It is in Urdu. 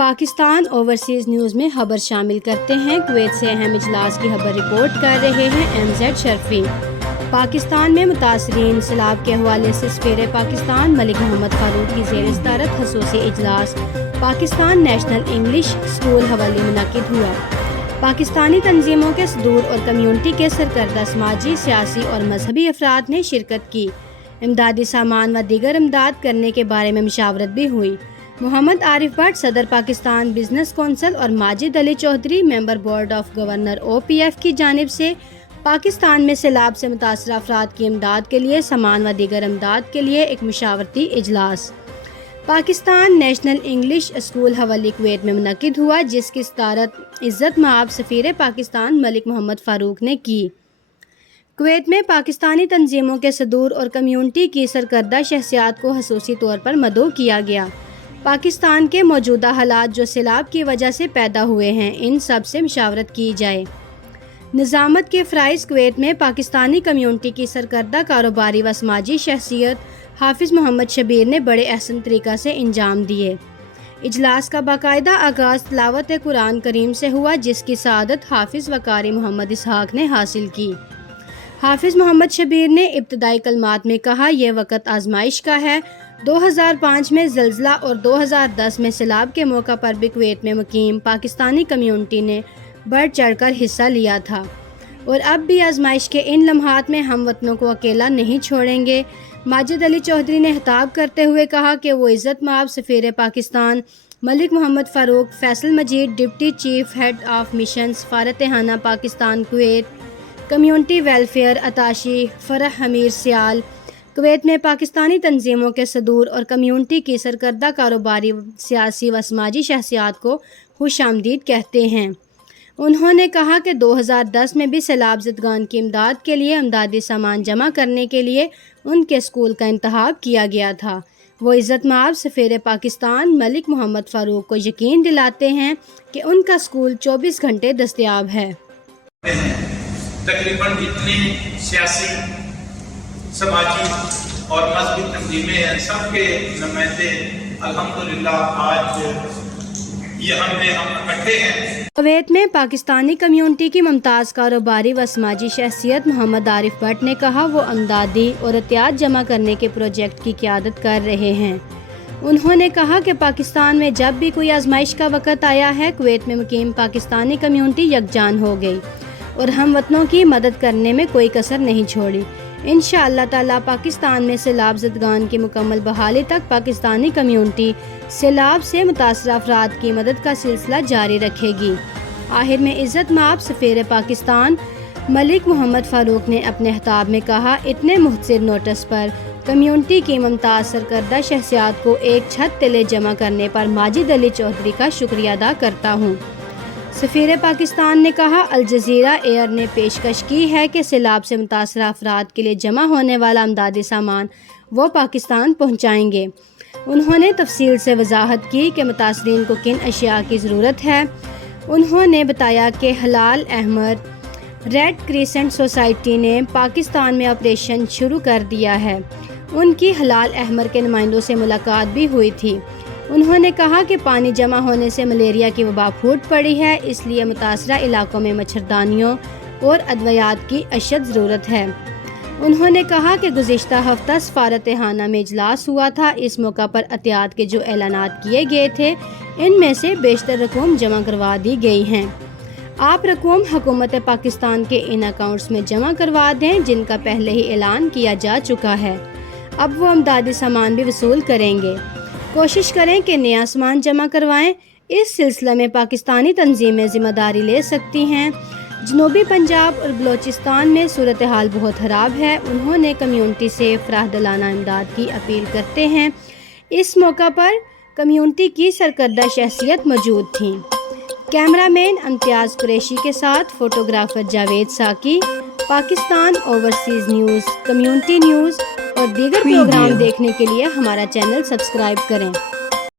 پاکستان اوورسیز نیوز میں خبر شامل کرتے ہیں۔ کویت سے اہم اجلاس کی خبر رپورٹ کر رہے ہیں MZ شرفی۔ پاکستان میں متاثرین سیلاب کے حوالے سے سفیر پاکستان ملک محمد فاروق کی زیر صدارت خصوصی اجلاس پاکستان نیشنل انگلش اسکول حوالی منعقد ہوا۔ پاکستانی تنظیموں کے صدور اور کمیونٹی کے سرکردہ سماجی، سیاسی اور مذہبی افراد نے شرکت کی۔ امدادی سامان و دیگر امداد کرنے کے بارے میں مشاورت بھی ہوئی۔ محمد عارف بٹ صدر پاکستان بزنس کونسل اور Majid Ali Chaudhry member board of governor OPF کی جانب سے پاکستان میں سیلاب سے متاثرہ افراد کی امداد کے لیے سامان و دیگر امداد کے لیے ایک مشاورتی اجلاس Pakistan national English school Hawally Kuwait میں منعقد ہوا، جس کی صدارت عزت مآب سفیر پاکستان ملک محمد فاروق نے کی۔ کویت میں پاکستانی تنظیموں کے صدور اور کمیونٹی کی سرکردہ شخصیات کو خصوصی طور پر مدعو کیا گیا۔ پاکستان کے موجودہ حالات جو سیلاب کی وجہ سے پیدا ہوئے ہیں، ان سب سے مشاورت کی جائے۔ نظامت کے فرائض کویت میں پاکستانی کمیونٹی کی سرکردہ کاروباری و سماجی شخصیت حافظ محمد شبیر نے بڑے احسن طریقہ سے انجام دیے۔ اجلاس کا باقاعدہ آغاز تلاوت قرآن کریم سے ہوا، جس کی سعادت حافظ و قاری محمد اسحاق نے حاصل کی۔ حافظ محمد شبیر نے ابتدائی کلمات میں کہا، یہ وقت آزمائش کا ہے۔ 2005 میں زلزلہ اور 2010 میں سیلاب کے موقع پر بھی کویت میں مقیم پاکستانی کمیونٹی نے بڑھ چڑھ کر حصہ لیا تھا، اور اب بھی آزمائش کے ان لمحات میں ہم وطنوں کو اکیلا نہیں چھوڑیں گے۔ ماجد علی چودھری نے خطاب کرتے ہوئے کہا کہ وہ عزت مآب سفیر Pakistan Malik Muhammad Farooq Faisal Majeed, deputy chief head of mission سفارت خانہ Pakistan Kuwait, community welfare attache Farah Humair Sial, Kuwait میں پاکستانی تنظیموں کے صدور اور کمیونٹی کی سرکردہ کاروباری، سیاسی و سماجی شخصیات کو خوش آمدید کہتے ہیں۔ انہوں نے کہا کہ 2010 میں بھی سیلاب زدگان کی امداد کے لیے امدادی سامان جمع کرنے کے لیے ان کے اسکول کا انتخاب کیا گیا تھا۔ وہ عزت مآب سفیر پاکستان ملک محمد فاروق کو یقین دلاتے ہیں کہ ان کا اسکول 24 گھنٹے دستیاب ہے۔ تقریباً جتنی سیاسی، سماجی اور مذہبی تنظیمیں ہیں، سب کے نمائندے الحمدللہ آج ہم اکٹھے ہیں۔ کویت میں پاکستانی کمیونٹی کی ممتاز کاروباری و سماجی شخصیت محمد عارف بٹ نے کہا، وہ امدادی اور احتیاط جمع کرنے کے پروجیکٹ کی قیادت کر رہے ہیں۔ انہوں نے کہا کہ پاکستان میں جب بھی کوئی آزمائش کا وقت آیا ہے، کویت میں مقیم پاکستانی کمیونٹی یکجان ہو گئی اور ہم وطنوں کی مدد کرنے میں کوئی کسر نہیں چھوڑی۔ انشاءاللہ تعالی پاکستان میں سیلاب زدگان کی مکمل بحالی تک پاکستانی کمیونٹی سیلاب سے متاثرہ افراد کی مدد کا سلسلہ جاری رکھے گی۔ آخر میں عزت مآب سفیر پاکستان ملک محمد فاروق نے اپنے خطاب میں کہا، اتنے مختصر نوٹس پر کمیونٹی کی ممتاز سرکردہ شخصیات کو ایک چھت تلے جمع کرنے پر ماجد علی چودھری کا شکریہ ادا کرتا ہوں۔ سفیر پاکستان نے کہا، الجزیرہ ایئر نے پیشکش کی ہے کہ سیلاب سے متاثرہ افراد کے لیے جمع ہونے والا امدادی سامان وہ پاکستان پہنچائیں گے۔ انہوں نے تفصیل سے وضاحت کی کہ متاثرین کو کن اشیاء کی ضرورت ہے۔ انہوں نے بتایا کہ ہلال احمر ریڈ کریسنٹ سوسائٹی نے پاکستان میں آپریشن شروع کر دیا ہے۔ ان کی ہلال احمر کے نمائندوں سے ملاقات بھی ہوئی تھی۔ انہوں نے کہا کہ پانی جمع ہونے سے ملیریا کی وبا پھوٹ پڑی ہے، اس لیے متاثرہ علاقوں میں مچھردانیوں اور ادویات کی اشد ضرورت ہے۔ انہوں نے کہا کہ گزشتہ ہفتہ سفارت خانہ میں اجلاس ہوا تھا، اس موقع پر احتیاط کے جو اعلانات کیے گئے تھے، ان میں سے بیشتر رقوم جمع کروا دی گئی ہیں۔ آپ رقوم حکومت پاکستان کے ان اکاؤنٹس میں جمع کروا دیں جن کا پہلے ہی اعلان کیا جا چکا ہے۔ اب وہ امدادی سامان بھی وصول کریں گے۔ کوشش کریں کہ نیا سامان جمع کروائیں۔ اس سلسلے میں پاکستانی تنظیمیں ذمہ داری لے سکتی ہیں۔ جنوبی پنجاب اور بلوچستان میں صورتحال بہت خراب ہے۔ انہوں نے کمیونٹی سے فرح دلانہ امداد کی اپیل کرتے ہیں۔ اس موقع پر کمیونٹی کی سرکردہ شخصیت موجود تھیں۔ کیمرہ مین امتیاز قریشی کے ساتھ photographer Javed Saki. Pakistan overseas news, community news اور دیگر پروگرام دیکھنے کے لیے ہمارا چینل سبسکرائب کریں۔